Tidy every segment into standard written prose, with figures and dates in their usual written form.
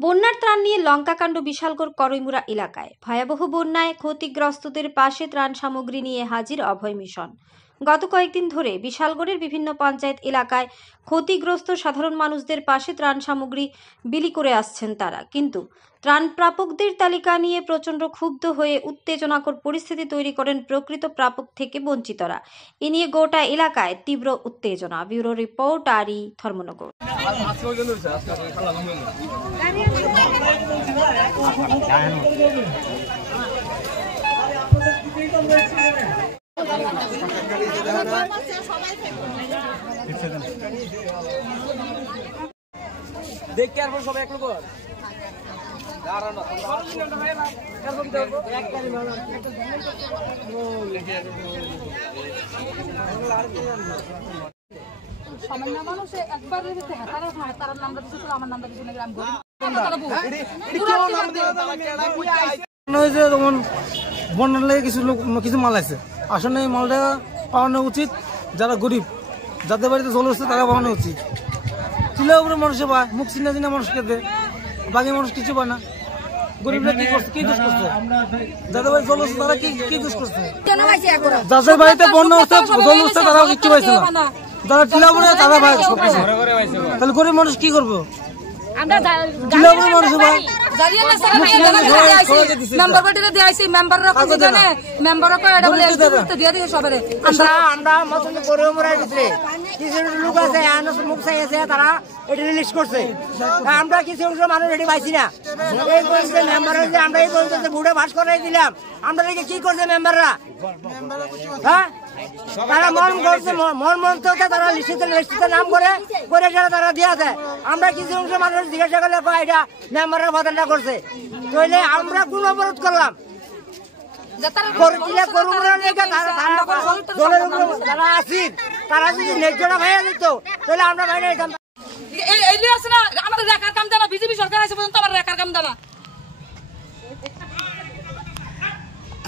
বন্যার ত্রাণ নিয়ে লঙ্কাকাণ্ড বিশালগড় করইমুড়া এলাকায় ভয়াবহ বন্যায় ক্ষতিগ্রস্তদের পাশে ত্রাণ সামগ্রী নিয়ে হাজির অভয় মিশন। গত কয়েকদিন ধরে বিশালগড়ের বিভিন্ন পঞ্চায়েত এলাকায় ক্ষতিগ্রস্ত সাধারণ মানুষদের পাশে ত্রাণ সামগ্রী বিলি করে আসছেন তারা, কিন্তু ত্রাণ প্রাপকদের তালিকা নিয়ে প্রচণ্ড ক্ষুব্ধ হয়ে উত্তেজনাকর পরিস্থিতি তৈরি করেন প্রকৃত প্রাপক থেকে বঞ্চিতরা। এ নিয়ে গোটা এলাকায় তীব্র উত্তেজনা। ব্যুরো রিপোর্ট আরি ধর্মনগর। দেখ কেয়ারফুল সবাই এক লোক বন্যার লেগে কিছু মাল আছে, আসলে এই মালটা পাওয়ানো উচিত। যারা গরিব, যাদের বাড়িতে জল হচ্ছে তারা পাওয়ানো উচিত। চিলের উপরে মানুষে পায়, মুখ চিনা চিনা মানুষ খেতে, বাকি মানুষ কিছু পায় না। গরিবরা কি করছে, কি দোষ করছে? যাদের বাড়ি জল হচ্ছে তারা কি দোষ করছে? যাদের বাড়িতে বন্যা হচ্ছে, জল হচ্ছে তারাও কিচ্ছু পাইছে না। যারা চিলের উপরে তারা ভাই সবকিছু, তাহলে গরিব মানুষ কি করবো? চিলের উপরে মানুষ ভাই আমরা কিছু অংশ মানুষ এটি পাইছি না। আমরা এই ভোটে ভাস করাই দিলাম, আমরা কি করছে মেম্বাররা? হ্যাঁ, তারা মন তারা লিস্টিতে নাম করে তারা দিয়ে দেয়। আমরা কিছু অংশ মানুষ জিজ্ঞাসা করলে এটা মেম্বাররা বদলটা করছে, তাহলে আমরা কোন অবরোধ করলাম? তারা যদি ন্যায্যটা ভাইয়া দিত তাহলে আমরা ভাইয়া দিতাম। আমাদের রেখার কাম দেনা, বিজেপি সরকার আছে পর্যন্ত আমার রেখার কাম দেনা।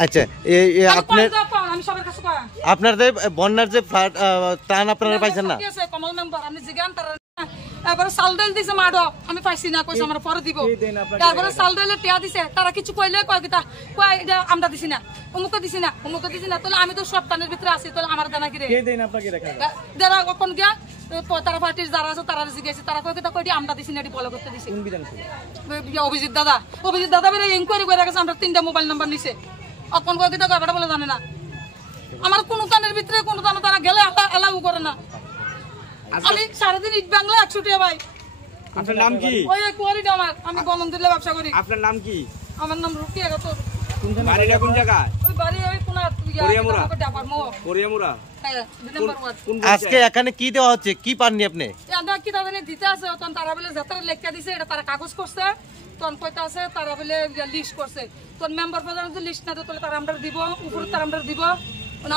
আচ্ছা, আপনার যে বন্যার যে ত্রাণ আপনারা পাইছেন না? কমল মেম্বার আমি জিজ্ঞান তারপরে চাল ডাল দিছে মাডো, আমি পাইছি না, কইছে আমার পরে দিব। তারপরে চাল ডালে টিয়া দিছে, তারা কিছু কইলে কয় কিতা কয় আমরা দিছি না, অমুক দিছি না, অমুক দিছি না। তাহলে আমি তো সব টানের ভিতরে আছি, তাহলে আমার দেনা কি রে দেনা কখন গিয়া তারা পার্টির যারা আছে তারা জিজ্ঞাসা, তারা কয় কিতা কয়টি আমরা দিছি না, এটি বলে করতে দিছি। অভিজিৎ দাদা বেরে ইনকোয়ারি করে গেছে, আমরা 3টা মোবাইল নাম্বার নিছে। অপন কয় কিতা কয়টা বলে জানে না। আমার কোন কানের ভিতরে কোন দানা তারা গেলে এলাউ করে না। আমি সারাদিন ইট বাংলা 100 টাকা ভাই। আপনার নাম কি? ওই কোয়ারিটা আমার, আমি বলন্দিলে ব্যবসা করি। আপনার নাম কি? আমার নাম রুকিয়া গাতর। বাড়িটা কোন জায়গায়? ওই বাড়ি ওই কোনা কোরিয়ামুড়া। কোরিয়ামুড়া। হ্যাঁ, 2 নম্বর ওয়ার্ড। আজকে এখানে কি দেওয়া হচ্ছে, কি পাননি আপনি? আমরা কি তাদের দিতে আছে, তখন তারা বলে যাত্রা লেখা দিছে, এটা তারা কাগজ করছে, তখন কয়টা আছে তারা বলে লিস্ট করছে। তখন মেম্বার প্রধান যদি লিস্ট না দেয় তাহলে তারা আমরা দিব, উপরে তারা আমরা দিব।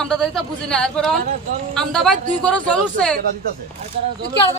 আমরা তো বুঝি না। এরপর আমরা ভাই 2 ঘরে জল উঠছে।